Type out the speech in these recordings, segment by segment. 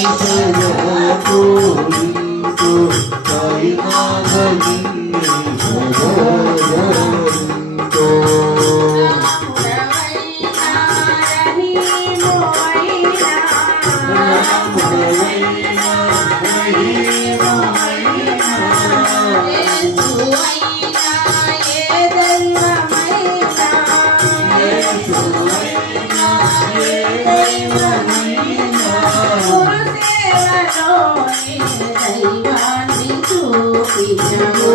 Oh, దైవాన్ని చూపించము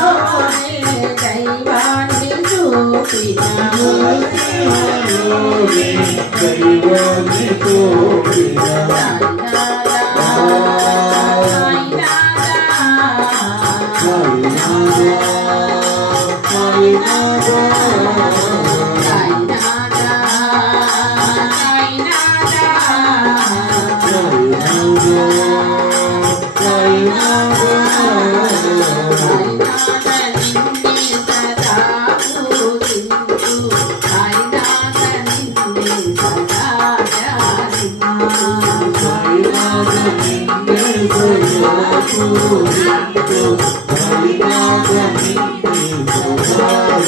గురుసేవలోనే దైవాన్ని చూపించము Hari Rama, Hari Rama,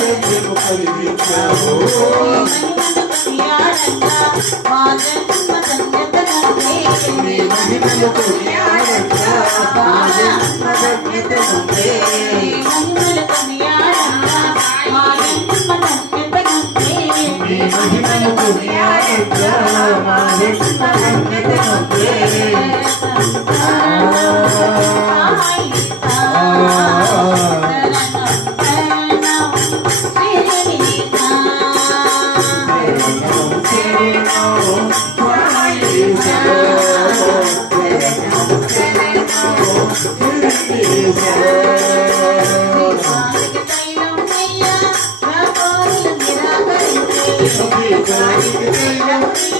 ప్రేమకు కలిగించావు నీ మహిమను కొనియాడంటే మా జన్మ ధన్యత Thank you.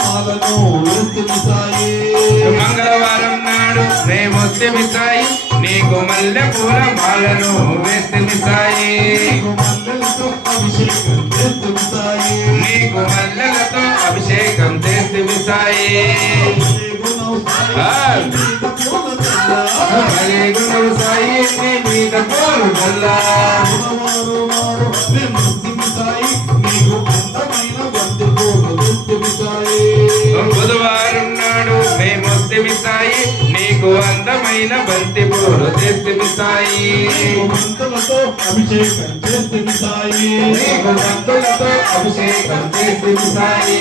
మాలను వేస్తుంది సాయి. మంగళవారం నాడు రేవొస్తే మిసాయి నీకు మల్లె పూల మాలను వేస్తే మిసాయి నీకు మల్లెలతో అభిషేకం చేస్తుంది సాయి. నీకు మల్లెలతో అభిషేకం చేస్తే మిసాయి నీకు నమస్కారం ఆ. నీకు పూల దండ. భలే గుణవు సాయి నీ మీద కోరు తెస్తే మిసాయి నీకు మంతులతో అభిషేకం చేస్తుంది సాయి భక్తులతో అభిషేకం చేస్తే మిసాయి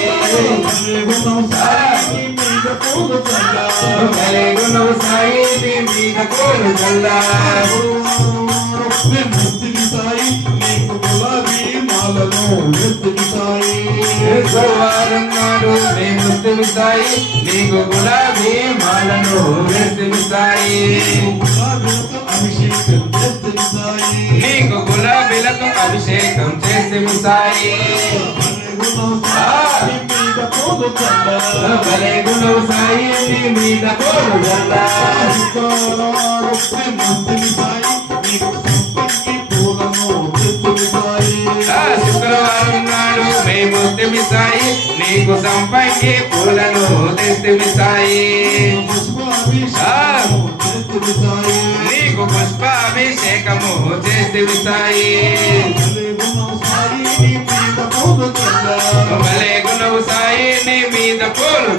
నీకు నమస్కారం నీ మీద పూల సాయి మీద వారు వారు వేస్తుంది సాయి నీకు గులాబీ మాల మాలను ఎత్తుని సాయి సోమవారం నాడు మేము స్థిమిస్తాయి నీకు గులాబీ మాలను అభిషేకం ఎత్తుని సాయి. నీకు గులాబీలకు అభిషేకం చేస్తుమిస్తాయి మీద సాయి మీద శుక్రవారం నాడు మేము స్థిమిస్తాయి నీకు సంపంగి పూలను తెస్తుమిస్తాయి నీకు పుష్పాభిషేకము చేస్తుమిస్తాయి భలే గుణవు సాయి నీ మీద పోలు.